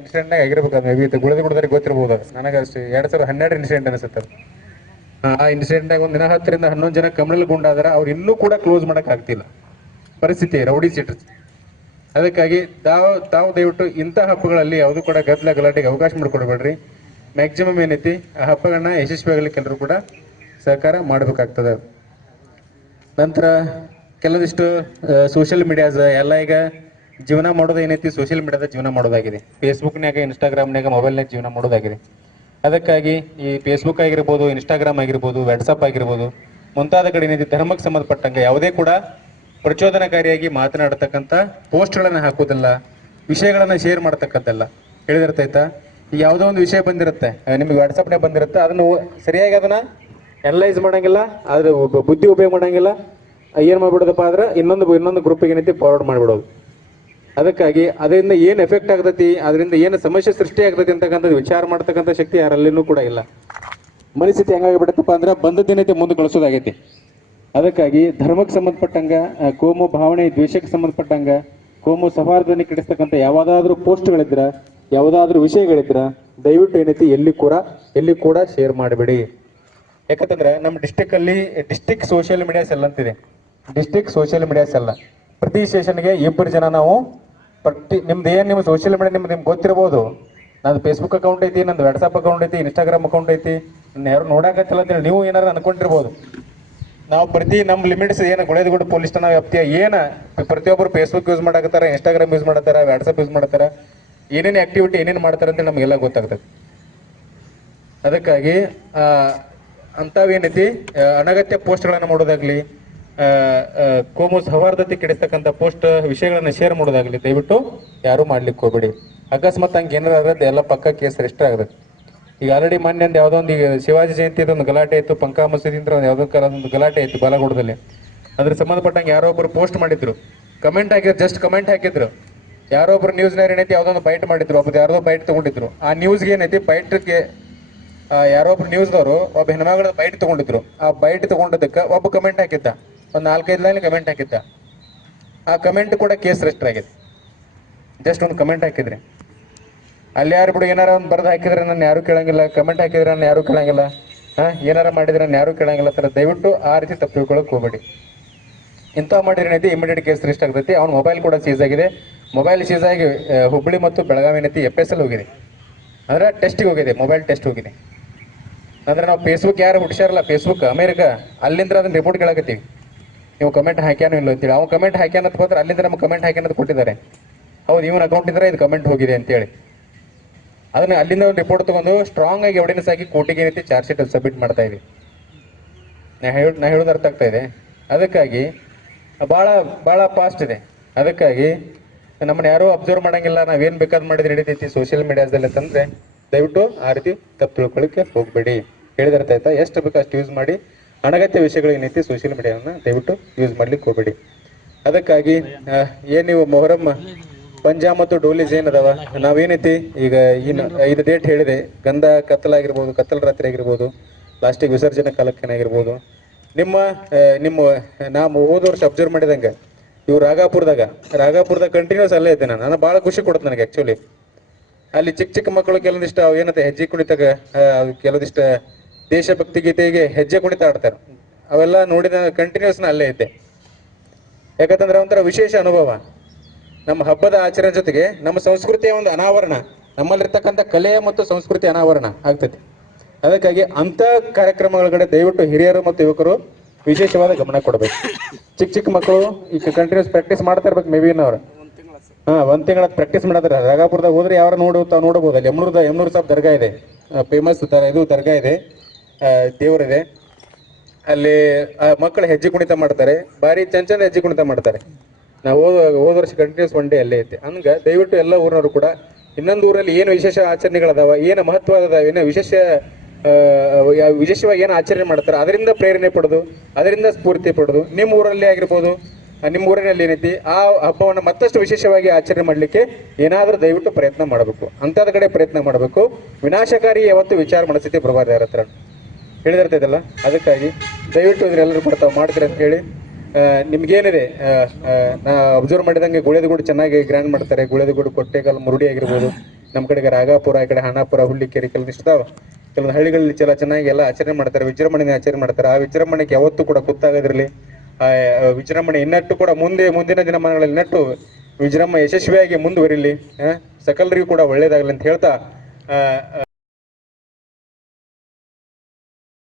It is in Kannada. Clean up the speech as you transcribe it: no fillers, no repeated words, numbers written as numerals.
ಇನ್ಸಿಡೆಂಟ್ನಾಗ ಆಗಿರ್ಬೇಕು. ಅದು ಮೇ ಬಿ ಗುಳದಿ ಗುಡದವ್ರಿಗೆ ಗೊತ್ತಿರ್ಬೋದು. ನನಗೆ ಅಷ್ಟು 2012 ಇನ್ಸಿಡೆಂಟ್ ಅನಿಸುತ್ತೆ. ಆ ಇನ್ಸಿಡೆಂಟ್ನಾಗ ಒಂದು ದಿನ 10ರಿಂದ 11 ಜನ ಕಮಲ್ ಗುಂಡಾದ್ರೆ ಅವ್ರು ಇನ್ನೂ ಕೂಡ ಕ್ಲೋಸ್ ಮಾಡಕ್ ಆಗ್ತಿಲ್ಲ ಪರಿಸ್ಥಿತಿ, ರೌಡಿ ಸೀಟರ್. ಅದಕ್ಕಾಗಿ ತಾವು ದಯವಿಟ್ಟು ಇಂಥ ಹಬ್ಬಗಳಲ್ಲಿ ಯಾವುದು ಕೂಡ ಗಲಾಟೆಗೆ ಅವಕಾಶ ಮಾಡಿಕೊಡ್ಬೇಡ್ರಿ. ಮ್ಯಾಕ್ಸಿಮಮ್ ಏನೈತಿ ಆ ಹಬ್ಬಗಳನ್ನ ಯಶಸ್ವಿಯಾಗಲಿಕ್ಕೆ ಎಲ್ಲರೂ ಕೂಡ ಸಹಕಾರ ಮಾಡಬೇಕಾಗ್ತದೆ. ನಂತರ ಕೆಲವೊಂದಿಷ್ಟು ಸೋಷಿಯಲ್ ಮೀಡಿಯಾಸ್ ಎಲ್ಲ ಈಗ ಜೀವನ ಮಾಡೋದು ಏನೈತಿ, ಸೋಷಿಯಲ್ ಮೀಡಿಯಾದ ಜೀವನ ಮಾಡೋದಾಗಿದೆ. ಫೇಸ್ಬುಕ್ನಾಗ, ಇನ್ಸ್ಟಾಗ್ರಾಮ್ನಾಗ, ಮೊಬೈಲ್ನಾಗ ಜೀವನ ಮಾಡೋದಾಗಿದೆ. ಅದಕ್ಕಾಗಿ ಈ ಫೇಸ್ಬುಕ್ ಆಗಿರ್ಬೋದು, ಇನ್ಸ್ಟಾಗ್ರಾಮ್ ಆಗಿರ್ಬೋದು, ವಾಟ್ಸಪ್ ಆಗಿರ್ಬೋದು, ಮುಂತಾದ ಕಡೆ ಏನೈತಿ ಧರ್ಮಕ್ಕೆ ಸಂಬಂಧಪಟ್ಟಂಗೆ ಯಾವುದೇ ಕೂಡ ಪ್ರಚೋದನಕಾರಿಯಾಗಿ ಮಾತನಾಡತಕ್ಕಂಥ ಪೋಸ್ಟ್ಗಳನ್ನು ಹಾಕೋದಿಲ್ಲ, ವಿಷಯಗಳನ್ನು ಶೇರ್ ಮಾಡ್ತಕ್ಕಂಥಲ್ಲ. ಹೇಳಿದಿರ್ತಾಯ್ತಾ, ಯಾವುದೋ ಒಂದು ವಿಷಯ ಬಂದಿರುತ್ತೆ ನಿಮಗೆ ವಾಟ್ಸಪ್ನಾಗ ಬಂದಿರುತ್ತೆ, ಅದನ್ನು ಸರಿಯಾಗಿ ಅದನ್ನು ಅನಲೈಸ್ ಮಾಡೋಂಗಿಲ್ಲ, ಅದ್ರ ಬುದ್ಧಿ ಉಪಯೋಗ ಮಾಡೋಂಗಿಲ್ಲ. ಏನು ಮಾಡ್ಬಿಡೋದಪ್ಪ ಅಂದ್ರೆ ಇನ್ನೊಂದು ಗ್ರೂಪಿಗೆ ಏನೈತಿ ಫಾರ್ವರ್ಡ್ ಮಾಡಿಬಿಡೋದು. ಅದಕ್ಕಾಗಿ ಅದರಿಂದ ಏನು ಎಫೆಕ್ಟ್ ಆಗ್ತೈತಿ, ಅದರಿಂದ ಏನು ಸಮಸ್ಯೆ ಸೃಷ್ಟಿ ಆಗ್ತೈತಿ ಅಂತಕ್ಕಂಥದ್ದು ವಿಚಾರ ಮಾಡ್ತಕ್ಕಂಥ ಶಕ್ತಿ ಯಾರಲ್ಲಿನೂ ಕೂಡ ಇಲ್ಲ. ಮನಸ್ಥಿತಿ ಹೆಂಗಾಗಿಬಿಡುತ್ತಪ್ಪ ಅಂದ್ರೆ ಬಂದದ್ದೇನೈತಿ ಮುಂದೆ ಕಳಿಸೋದಾಗೈತಿ. ಅದಕ್ಕಾಗಿ ಧರ್ಮಕ್ಕೆ ಸಂಬಂಧಪಟ್ಟಂಗ, ಕೋಮು ಭಾವನೆ ದ್ವೇಷಕ್ಕೆ ಸಂಬಂಧಪಟ್ಟಂಗ, ಕೋಮು ಸೌಹಾರ್ದನೆ ಕೆಡಿಸ್ತಕ್ಕಂಥ ಯಾವುದಾದ್ರೂ ಪೋಸ್ಟ್ಗಳಿದ್ರ, ಯಾವುದಾದ್ರೂ ವಿಷಯಗಳಿದ್ರ ದಯವಿಟ್ಟು ಏನೈತಿ ಎಲ್ಲಿ ಕೂಡ ಶೇರ್ ಮಾಡಿಬಿಡಿ. ಯಾಕಂತಂದ್ರೆ ನಮ್ಮ ಡಿಸ್ಟಿಕ್ ಸೋಷಿಯಲ್ ಮೀಡಿಯಾಸ್ ಎಲ್ಲ ಅಂತಿದೆ. ಡಿಸ್ಟಿಕ್ ಸೋಷಿಯಲ್ ಮೀಡಿಯಾಸ್ ಎಲ್ಲ ಪ್ರತಿ ಸ್ಟೇಷನ್ಗೆ 2 ಜನ ನಾವು ನಿಮ್ಮ ಸೋಷಿಯಲ್ ಮೀಡಿಯಾ ನಿಮ್ಗೆ ಗೊತ್ತಿರ್ಬೋದು. ನಂದು ಫೇಸ್ಬುಕ್ ಅಕೌಂಟ್ ಐತಿ, ನಂದು ವಾಟ್ಸಪ್ ಅಕೌಂಟ್ ಐತಿ, ಇನ್ಸ್ಟಾಗ್ರಾಮ್ ಅಕೌಂಟ್ ಐತಿ, ನನ್ನ ಯಾರು ನೋಡಕತ್ತಿಲ್ಲ ಅಂತೇಳಿ ನೀವು ಏನಾರು ಅನ್ಕೊಂಡಿರ್ಬೋದು. ನಾವು ನಮ್ಮ ಲಿಮಿಟ್ಸ್ ಏನು ಗುಳೇದಗುಡ ಪೊಲೀಸ್ ಠಾಣಾ ವ್ಯಾಪ್ತಿಯ ಪ್ರತಿಯೊಬ್ಬರು ಫೇಸ್ಬುಕ್ ಯೂಸ್ ಮಾಡಕತ್ತಾರ, ಇನ್ಸ್ಟಾಗ್ರಾಮ್ ಯೂಸ್ ಮಾಡತ್ತಾರ, ವಾಟ್ಸಪ್ ಯೂಸ್ ಮಾಡತ್ತಾರ, ಏನೇನು ಆಕ್ಟಿವಿಟಿ ಏನೇನು ಮಾಡ್ತಾರೆ ಅಂತ ನಮಗೆಲ್ಲ ಗೊತ್ತಾಗ್ತದೆ. ಅದಕ್ಕಾಗಿ ಅಂಥವೇನೈತಿ ಅನಗತ್ಯ ಪೋಸ್ಟ್ಗಳನ್ನು ಮಾಡೋದಾಗ್ಲಿ, ಕೋಮು ಸೌಹಾರ್ದತೆ ಕೆಡಿಸ್ತಕ್ಕಂಥ ವಿಷಯಗಳನ್ನು ಶೇರ್ ಮಾಡೋದಾಗ್ಲಿ ದಯವಿಟ್ಟು ಯಾರು ಮಾಡ್ಲಿಕ್ಕೆ ಹೋಗ್ಬೇಡಿ. ಅಕಸ್ಮಾತ್ ಹಂಗೆ ಏನಾರು ಆಗತ್ತೆ ಎಲ್ಲ ಪಕ್ಕ ಕೇಸ್ ರಿಜಿಸ್ಟರ್ ಆಗತ್ತೆ. ಈಗ ಆಲ್ರೆಡಿ ಮೊನ್ನೆ ಯಾವುದೋ ಒಂದು ಈಗ ಶಿವಾಜಿ ಜಯಂತಿ ಒಂದು ಗಲಾಟೆ ಇತ್ತು, ಪಂಕಾ ಮಸೀದಿಂದ ಯಾವುದೋ ಒಂದು ಗಲಾಟೆ ಇತ್ತು ಬಾಲಗೂಡದಲ್ಲಿ. ಅದ್ರ ಸಂಬಂಧಪಟ್ಟಂಗೆ ಯಾರೋ ಒಬ್ರು ಪೋಸ್ಟ್ ಮಾಡಿದ್ರು, ಕಮೆಂಟ್ ಹಾಕಿದ್ರು, ಜಸ್ಟ್ ಕಮೆಂಟ್ ಹಾಕಿದ್ರು. ಯಾರೋ ಒಬ್ರು ನ್ಯೂಸ್ನಾಗ ಏನೈತಿ ಯಾವುದೋ ಒಂದು ಬೈಟ್ ಮಾಡಿದ್ರು, ಒಬ್ಬರು ಯಾರೋ ಬೈಟ್ ತಗೊಂಡಿದ್ರು. ಆ ನ್ಯೂಸ್ಗೆ ಏನೈತಿ ಬೈಟ್ಗೆ ಯಾರೊಬ್ರು ನ್ಯೂಸ್ದವರು ಒಬ್ಬ ಹೆಣ್ಮಗಳ ಬೈಟ್ ತಗೊಂಡಿದ್ರು. ಆ ಬೈಟ್ ತಗೊಂಡದಕ್ಕೆ ಒಬ್ಬ ಕಮೆಂಟ್ ಹಾಕಿದ್ದ, ಒಂದು 4-5 ಲೈನ್ ಕಮೆಂಟ್ ಹಾಕಿದ್ದ. ಆ ಕಮೆಂಟ್ ಕೂಡ ಕೇಸ್ ರಿಜಿಸ್ಟರ್ ಆಗಿದೆ. ಜಸ್ಟ್ ಒಂದು ಕಮೆಂಟ್ ಹಾಕಿದ್ರೆ ಅಲ್ಲಿ ಯಾರು ಬಿಡು ಏನಾರ ಒಂದು ಬರೆದು ಹಾಕಿದ್ರೆ ನನ್ನ ಯಾರು ಕೇಳಂಗಿಲ್ಲ, ಕಮೆಂಟ್ ಹಾಕಿದ್ರೆ ನನ್ನ ಯಾರು ಕೇಳಂಗಿಲ್ಲ, ಏನಾರ ಮಾಡಿದ್ರೆ ನಾನು ಯಾರು ಕೇಳಂಗಿಲ್ಲ ಥರ ದಯವಿಟ್ಟು ಆ ರೀತಿ ತಪ್ಪು ತಿಳ್ಕೊಳಕ್ಕೆ ಹೋಗಬೇಡಿ. ಇಂಥ ಮಾಡಿದ್ರೆ ಏನೈತಿ ಇಮಿಡಿಯೇಟ್ ಕೇಸ್ ರಿಜಿಸ್ಟರ್ ಆಗ್ತೈತಿ. ಅವ್ನ ಮೊಬೈಲ್ ಕೂಡ ಸೀಸ್ ಆಗಿದೆ. ಮೊಬೈಲ್ ಸೀಸ್ ಆಗಿ ಹುಬ್ಬಳ್ಳಿ ಮತ್ತು ಬೆಳಗಾವಿ ಏನೈತಿ FSL ಹೋಗಿದೆ, ಅಂದ್ರೆ ಟೆಸ್ಟಿಗೆ ಹೋಗಿದೆ, ಮೊಬೈಲ್ ಟೆಸ್ಟ್ ಹೋಗಿದೆ. ಅಂದ್ರೆ ನಾವು ಫೇಸ್ಬುಕ್ ಯಾರು ಹುಡ್ಸ್ಯಾರಲ್ಲ, ಫೇಸ್ಬುಕ್ ಅಮೇರಿಕಾ, ಅಲ್ಲಿಂದ ಅದನ್ನ ರಿಪೋರ್ಟ್ ಕೇಳಕತ್ತೀವಿ, ನೀವು ಕಮೆಂಟ್ ಹಾಕ್ಯಾನೋ ಇಲ್ಲ ಅಂತೇಳಿ. ಅವ್ನು ಕಮೆಂಟ್ ಹಾಕ್ಯಾನತ್ ಬಂದ್ರೆ ಅಲ್ಲಿಂದ ನಮ್ಗೆ ಕಮೆಂಟ್ ಹಾಕ್ಯಾನತ್ ಕೊಟ್ಟಿದ್ದಾರೆ, ಹೌದು ಇವನ್ ಅಕೌಂಟ್ ಇದ್ರೆ ಇದು ಕಮೆಂಟ್ ಹೋಗಿದೆ ಅಂತೇಳಿ. ಅದನ್ನ ಅಲ್ಲಿಂದ ಒಂದು ರಿಪೋರ್ಟ್ ತಗೊಂಡು ಸ್ಟ್ರಾಂಗ್ ಆಗಿ ಎವಿಡೆನ್ಸ್ ಆಗಿ ಕೋರ್ಟಿಗೆ ಏನೈತಿ ಚಾರ್ಜ್ ಶೀಟ್ ಸಬ್ಮಿಟ್ ಮಾಡ್ತಾ ಇದ್ವಿ. ನಾ ಹೇಳೋದು ಅರ್ಥ ಆಗ್ತಾ ಇದೆ. ಅದಕ್ಕಾಗಿ ಭಾಳ ಫಾಸ್ಟ್ ಇದೆ. ಅದಕ್ಕಾಗಿ ನಮ್ಮನ್ನ ಯಾರೂ ಅಬ್ಸರ್ವ್ ಮಾಡಂಗಿಲ್ಲ, ನಾವೇನು ಬೇಕಾದ್ ಮಾಡಿದ್ರೆ ನಡೀತೈತಿ ಸೋಷಿಯಲ್ ಮೀಡಿಯಾದಲ್ಲಿ ಅಂತಂದ್ರೆ ದಯವಿಟ್ಟು ಆ ರೀತಿ ತಪ್ಪು ತಿಳ್ಕೊಳ್ಳಿಕ್ಕೆ ಹೋಗ್ಬೇಡಿ. ಹೇಳಿದಿರ್ತಾಯ್ತಾ, ಎಷ್ಟು ಬೇಕು ಅಷ್ಟು ಯೂಸ್ ಮಾಡಿ. ಅನಗತ್ಯ ವಿಷಯಗಳು ಏನೈತಿ ಸೋಷಿಯಲ್ ಮೀಡಿಯಾವನ್ನು ದಯವಿಟ್ಟು ಯೂಸ್ ಮಾಡ್ಲಿಕ್ಕೆ ಹೋಗ್ಬೇಡಿ. ಅದಕ್ಕಾಗಿ ಏನು ನೀವು ಮೊಹರಂ ಪಂಜಾ ಮತ್ತು ಡೋಲೀಸ್ ಏನದಾವ, ನಾವೇನೈತಿ ಈಗ 5 ಡೇಟ್ ಹೇಳಿದೆ, ಗಂಧ ಕತ್ತಲಾಗಿರ್ಬೋದು, ಕತ್ತಲ ರಾತ್ರಿ ಆಗಿರ್ಬೋದು, ಪ್ಲಾಸ್ಟಿಕ್ ವಿಸರ್ಜನೆ ಕಾಲಕ್ಕೇನಾಗಿರ್ಬೋದು. ನಾವು ಹೋದ ವರ್ಷ ಅಬ್ಸರ್ವ್ ಮಾಡಿದಂಗೆ ಇವು ರಾಗಾಪುರದಾಗ ಕಂಟಿನ್ಯೂಸ್ ಅಲ್ಲೇ ಇದ್ದೆ ನಾನು ಭಾಳ ಖುಷಿ ಕೊಡುತ್ತೆ ನನಗೆ. ಆ್ಯಕ್ಚುಲಿ ಅಲ್ಲಿ ಚಿಕ್ಕ ಮಕ್ಕಳು ಕೆಲವೊಂದಿಷ್ಟು ಏನಂತೆ ಹೆಜ್ಜೆ ಕುಣಿತಾಗ ಕೆಲವೊಂದಿಷ್ಟು ದೇಶಭಕ್ತಿ ಗೀತೆಗೆ ಹೆಜ್ಜೆ ಕುಣಿತ ಆಡ್ತಾರೆ. ಅವೆಲ್ಲ ನೋಡಿದ ಕಂಟಿನ್ಯೂಸ್ನ ಅಲ್ಲೇ ಇದ್ದೆ. ಯಾಕಂತಂದ್ರೆ ಒಂಥರ ವಿಶೇಷ ಅನುಭವ. ನಮ್ಮ ಹಬ್ಬದ ಆಚರಣೆ ಜೊತೆಗೆ ನಮ್ಮ ಸಂಸ್ಕೃತಿಯ ಒಂದು ಅನಾವರಣ, ನಮ್ಮಲ್ಲಿರ್ತಕ್ಕಂಥ ಕಲೆ ಮತ್ತು ಸಂಸ್ಕೃತಿ ಅನಾವರಣ ಆಗ್ತೈತಿ. ಅದಕ್ಕಾಗಿ ಅಂಥ ಕಾರ್ಯಕ್ರಮಗಳ ದಯವಿಟ್ಟು ಹಿರಿಯರು ಮತ್ತು ಯುವಕರು ವಿಶೇಷವಾದ ಗಮನ ಕೊಡಬೇಕು. ಚಿಕ್ಕ ಮಕ್ಕಳು ಈಗ ಕಂಟಿನ್ಯೂಸ್ ಪ್ರಾಕ್ಟೀಸ್ ಮಾಡ್ತಾ ಇರ್ಬೇಕು. ಮೇವಿನವ್ರು 1 ತಿಂಗಳ ಪ್ರಾಕ್ಟೀಸ್ ಮಾಡತ್ತಾರ. ರಾಗಾಪುರದಾಗ ಹೋದ್ರೆ ಯಾರು ನೋಡಬಹುದು. ಅಲ್ಲಿ ಯಮನೂರ್ ಸಾಬ್ ದರ್ಗಾ ಇದೆ, ಫೇಮಸ್ ಇದು ದರ್ಗಾ ಇದೆ, ದೇವರಿದೆ. ಅಲ್ಲಿ ಮಕ್ಕಳು ಹೆಜ್ಜೆ ಕುಣಿತ ಮಾಡ್ತಾರೆ, ಭಾರಿ ಚಂದ ಹೆಜ್ಜೆ ಕುಣಿತ ಮಾಡ್ತಾರೆ. ನಾವು ಹೋದ ವರ್ಷ ಕಂಟಿನ್ಯೂಸ್ 1 ಡೇ ಅಲ್ಲೇ ಐತೆ. ಹಂಗೆ ದಯವಿಟ್ಟು ಎಲ್ಲ ಊರಿನವರು ಕೂಡ ಇನ್ನೊಂದು ಊರಲ್ಲಿ ಏನು ವಿಶೇಷ ಆಚರಣೆಗಳದಾವ, ಏನು ಮಹತ್ವ ಅದಾವ, ಏನು ವಿಶೇಷವಾಗಿ ಏನು ಆಚರಣೆ ಮಾಡ್ತಾರೆ, ಅದರಿಂದ ಪ್ರೇರಣೆ ಪಡೆದು, ಅದರಿಂದ ಸ್ಫೂರ್ತಿ ಪಡೆದು ನಿಮ್ಮ ಊರಲ್ಲಿ ಆಗಿರ್ಬೋದು, ನಿಮ್ಮ ಊರಿನಲ್ಲಿ ಏನೈತಿ ಆ ಹಬ್ಬವನ್ನು ಮತ್ತಷ್ಟು ವಿಶೇಷವಾಗಿ ಆಚರಣೆ ಮಾಡಲಿಕ್ಕೆ ಏನಾದರೂ ದಯವಿಟ್ಟು ಪ್ರಯತ್ನ ಮಾಡಬೇಕು. ಅಂಥದ ಕಡೆ ಪ್ರಯತ್ನ ಮಾಡಬೇಕು. ವಿನಾಶಕಾರಿ ಯಾವತ್ತು ವಿಚಾರ ಮನಸ್ಥಿತಿ ಬರಬಾರ್ದು ಯಾರ ಹತ್ರ, ಹೇಳಿದಿರ್ತೈತಲ್ಲ. ಅದಕ್ಕಾಗಿ ದಯವಿಟ್ಟು ಇದರೆಲ್ಲರೂ ಕೂಡ ತಾವು ಮಾಡ್ತೀರಿ ಅಂತ ಹೇಳಿ ನಿಮ್ಗೇನಿದೆ ನಾ ಅಬ್ಸರ್ವ್ ಮಾಡಿದಂಗೆ ಗುಳೇದಗುಡು ಚೆನ್ನಾಗಿ ಗ್ರ್ಯಾಂಡ್ ಮಾಡ್ತಾರೆ. ಗುಳೇದಗುಡು, ಕೊಟ್ಟೇಕಲ್, ಮುರುಡಿ ಆಗಿರ್ಬೋದು, ನಮ್ಮ ಕಡೆಗೆ ರಾಗಾಪುರ, ಈ ಕಡೆ ಹಾನಾಪುರ, ಹುಳ್ಳಿಕೇರಿ ಕೆಲವೊಂದಿಷ್ಟು ಇದಾವೆ. ಕೆಲವೊಂದು ಹಳ್ಳಿಗಳಲ್ಲಿ ಚೆನ್ನಾಗಿ ಎಲ್ಲ ಆಚರಣೆ ಮಾಡ್ತಾರೆ, ವಿಜೃಂಭಣೆ ಆಚರಣೆ ಮಾಡ್ತಾರೆ. ಆ ವಿಜೃಂಭಣೆಗೆ ಯಾವತ್ತೂ ಕೂಡ ಕುತ್ತಾಗದಿರಲಿ. ಆ ವಿಜೃಂಭಣೆ ಇನ್ನಟ್ಟು ಕೂಡ ಮುಂದಿನ ದಿನಮಾನಗಳಲ್ಲಿ ಇನ್ನಟ್ಟು ವಿಜೃಂಭಣೆ ಯಶಸ್ವಿಯಾಗಿ ಮುಂದುವರಿಲಿ, ಸಕಲರಿಗೂ ಕೂಡ ಒಳ್ಳೇದಾಗಲಿ ಅಂತ ಹೇಳ್ತಾ